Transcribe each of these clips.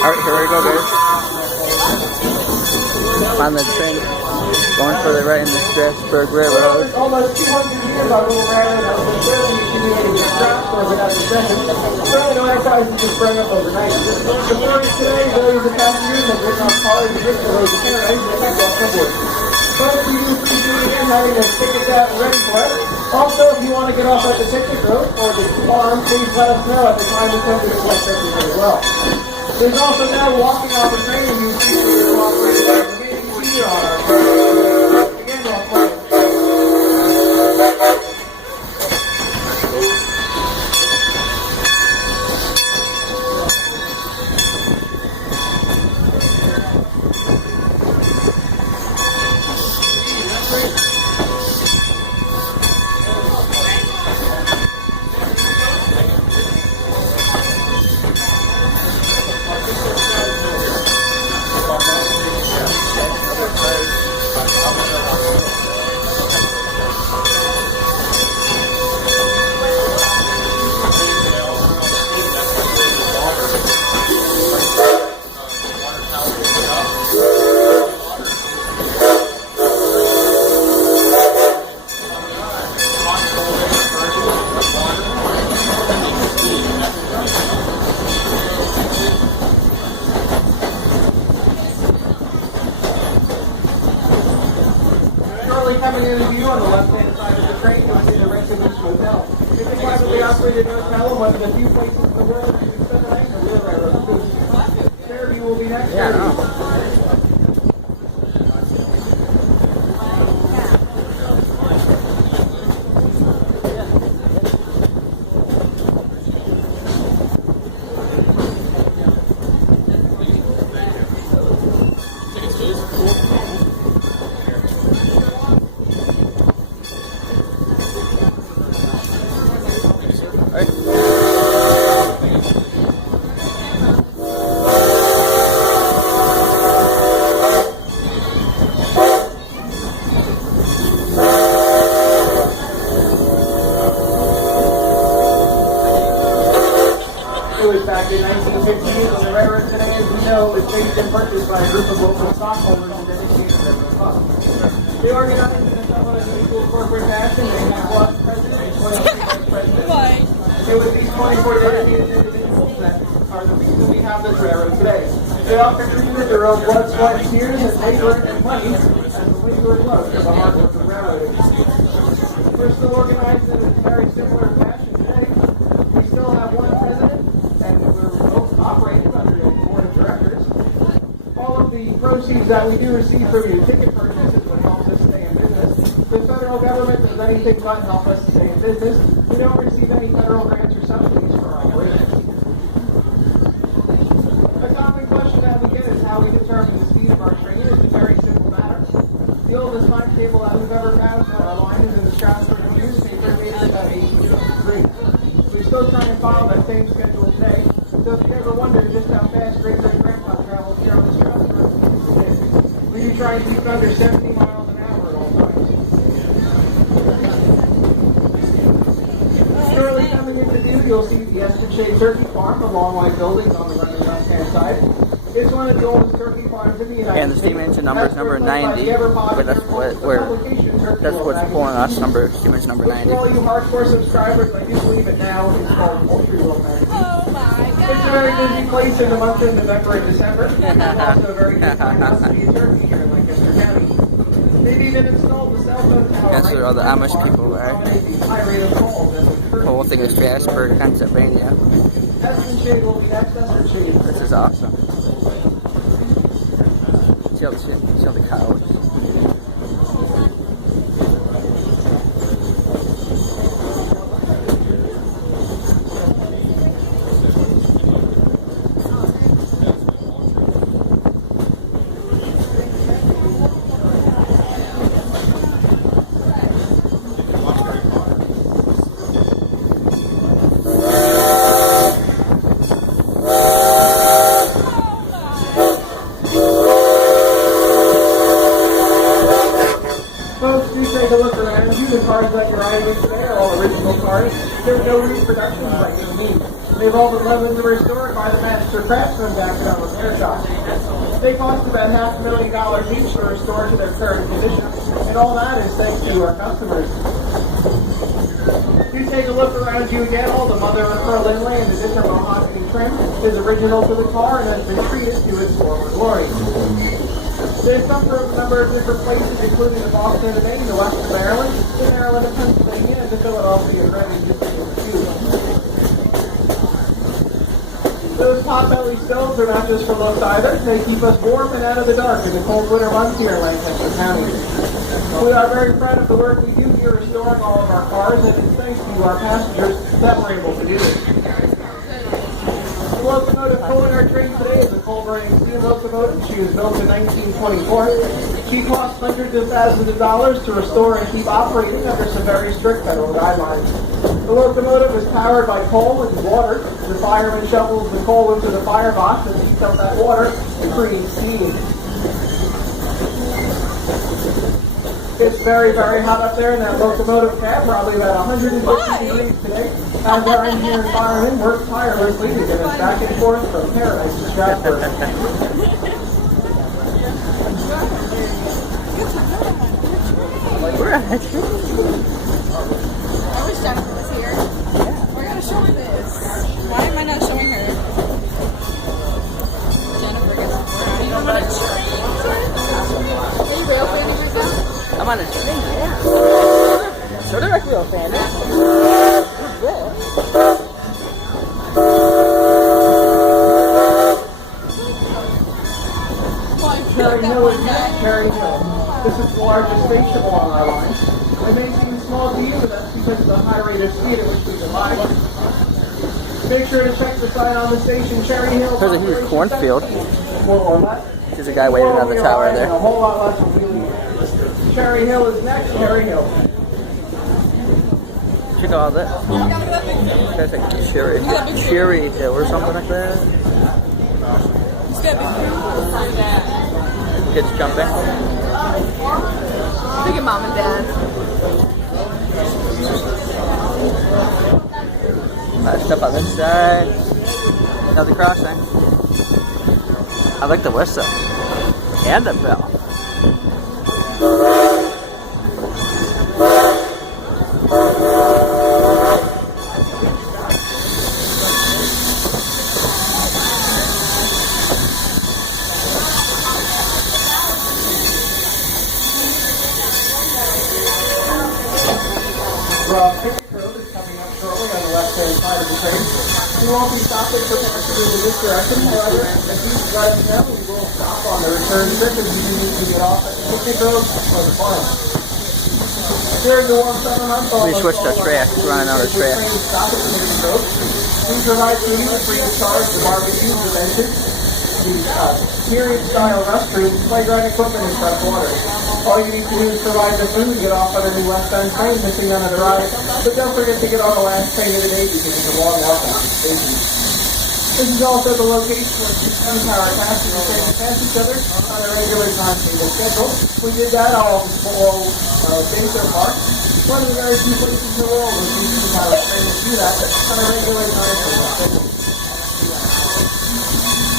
Alright, here we go, guys. On the train, going for the right in the Strasburgh Railroad. Almost 200 years our little railroad has been serving the community of Strasburgh without exception. Certainly no enterprise has just sprung up overnight. The story today, millions of passengers have written off cars and risk the roads of Canada and welcome aboard. Folks, we do appreciate again having those tickets out and ready for us. Also, if you want to get off at the ticket booth or the farm, please let us know at the time we come to the select section as well. There's also now walking on the train, and you see your cooperating by remaining here on our program. Again, welcome. Coming into view on the left-hand side of the train, you'll see the Residence Hotel. It's a privately operated hotel, one of the few places in the world that you can spend the night in a real railroad. Fairview will be next. Back in 1915, when the railroad today, as we know, is based and purchased by a group of local stockholders and dedicated to railroad funds. They organized in a somewhat unusual corporate fashion. They had one president and 12 vice presidents. It was these 24 dedicated individuals that are the reason we have this railroad today. They all contributed their own blood, sweat, and tears, and labor and money as the labor was to the hard work of railroad. We're still organized in a very similar fashion today. We still have one president, and we're both operated under the board of directors. All of the proceeds that we do receive from your ticket purchase is what helps us stay in business. The federal government does anything but help us stay in business. We don't receive any federal grants or subsidies for our operations. A common question that we get is how we determine the speed of our train. It's a very simple matter. The oldest timetable that we've ever found for our line is in the Strasburgh newspaper dated about 1853. We still try and follow that same schedule today. So if you ever wonder just how fast great-great-grandpa traveled here on the Strasburgh, we do try and keep under 70 miles an hour at all times. Shortly coming into view, you'll see the Espen Turkey Farm, the long white buildings on the right and left-hand side. It's one of the oldest turkey farms in the United States. And the steam engine number is number 90. But that's what's pulling us. Steam engine number 90. For all you hardcore subscribers, I do believe it now is called Poultry World Magazine. Oh my God! It's a very busy place in the month of November and December. It's also a very good time to be a turkey here in Lancaster County. They've even installed the cell phone tower. That's where all the Amish people are. The whole thing is Strasburgh, Pennsylvania. This is awesome. See all the cows. Cars that you're riding in today are all original cars. There's no reproductions by any means. They've all been leveled to restored by the master craftsmen back in our repair shop. They cost about $500,000 each to restore to their current condition, and all that is thanks to our customers. You take a look around you again, all the mother of pearl inlay and the different mahogany trim is original to the car and has been treated to its former glory. There's some from a number of different places, including the Boston and Maine, the Western Maryland, the Maryland and Pennsylvania, and the Philadelphia and Reading district. Those pot-belly stoves are not just for looks either. They keep us warm and out of the dark in the cold winter months here in Lancaster County. We are very proud of the work we do here restoring all of our cars, and it's thanks to our passengers that we're able to do this. The locomotive pulling our train today is a coal-burning steam locomotive. She was built in 1924. She cost hundreds of thousands of dollars to restore and keep operating under some very strict federal guidelines. The locomotive is powered by coal and water. The fireman shovels the coal into the firebox and heats up that water to create steam. It's very, very hot up there in that locomotive cab, probably about 150 degrees today. As our engineer and firemen work tirelessly to get us back and forth from Paradise to Strasburgh. I wish Jennifer was here. We're gonna show her this. Why am I not showing her? Jennifer gets bored. You don't want to train? Are you real fan of yourself? I'm on a train, yeah. Sort of like real fan. Cherry Hill is next. Cherry Hill. This is the largest station along our line. It may seem small to you, but that's because of the high rate of speed at which we survive. Make sure to check the sign on the station, Cherry Hill. There's a huge cornfield. More or less. There's a guy waving on the tower there. A whole lot less than wheelie. Cherry Hill is next. Cherry Hill. Check all that. That's like Cherry Hill or something like that. Kids jumping. Look at mom and dad. Alright, step on this side. Another crossing. I like the whistle. And the bell. Picnic Road is coming up shortly on the left-hand side of the train. We won't be stopping for passengers in this direction. However, as we drive now, we will stop on the return trip if you need to get off at the Picnic Road or the farm. During the warm summer months, We switched our track. We're running out of track. We provide food free of charge, the barbecues, the benches, the period-style restrooms, playground equipment, and fresh water. All you need to do is provide the food and get off on a new westbound train, missing none of the ride. But don't forget to get on the last train of the day because it's a long walk out to the station. This is also the location where two Power passengers can pass each other on a regular timetable schedule. We did that all Baker Park. One of the very few places in the world where two Power trains do that on a regular timetable schedule.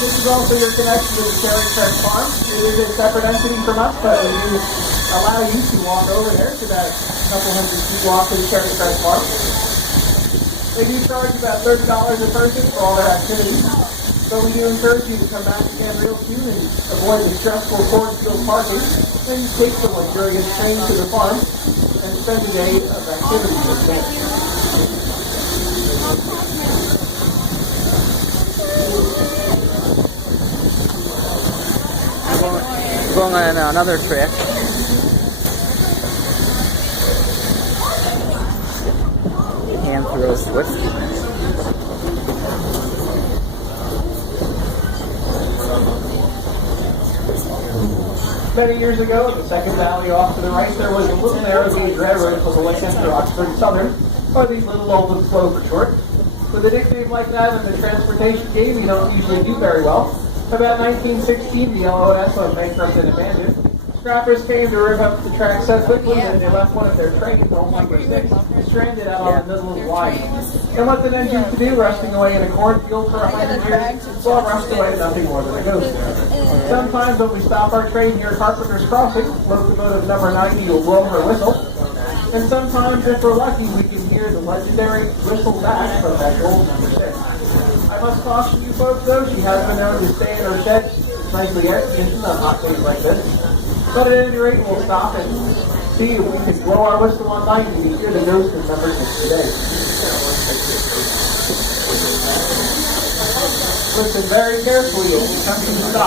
This is also your connection to the Cherry Crest Farm. It is a separate entity from us, but we do allow you to walk over there to that couple hundred feet walk to the Cherry Crest Farm. They do charge about $30 a person for all their activities, but we do encourage you to come back again real soon and avoid the stressful cornfield parking and take someone during a train to the farm and spend a day of activities with them. We're going on another track. Hand throw switch. Many years ago, at the second valley off to the right, there was a little narrow gauge railroad called the Lancaster, Oxford Southern, or these little old and slow for short. With a nickname like that in the transportation game, you don't usually do very well. About 1916, the LOS went bankrupt and abandoned. Scrappers came to rip up the track so quickly that they left one of their trains, old number 6, stranded out on the middle of the line. And what the engines to do, rusting away in a cornfield for 100 years, well, rusted away nothing more than a ghost. Sometimes when we stop our train near Carpenter's Crossing, locomotive number 90 will blow her whistle. And sometimes, if we're lucky, we can hear the legendary whistle back from that old number 6. I must caution you folks, though, she has been known to stay in her shed nicely air conditioned on hot days like this. But at any rate, we'll stop and see if we can blow our whistle on 90 to hear the ghost of number 6 today. Listen very carefully as we come to the stop.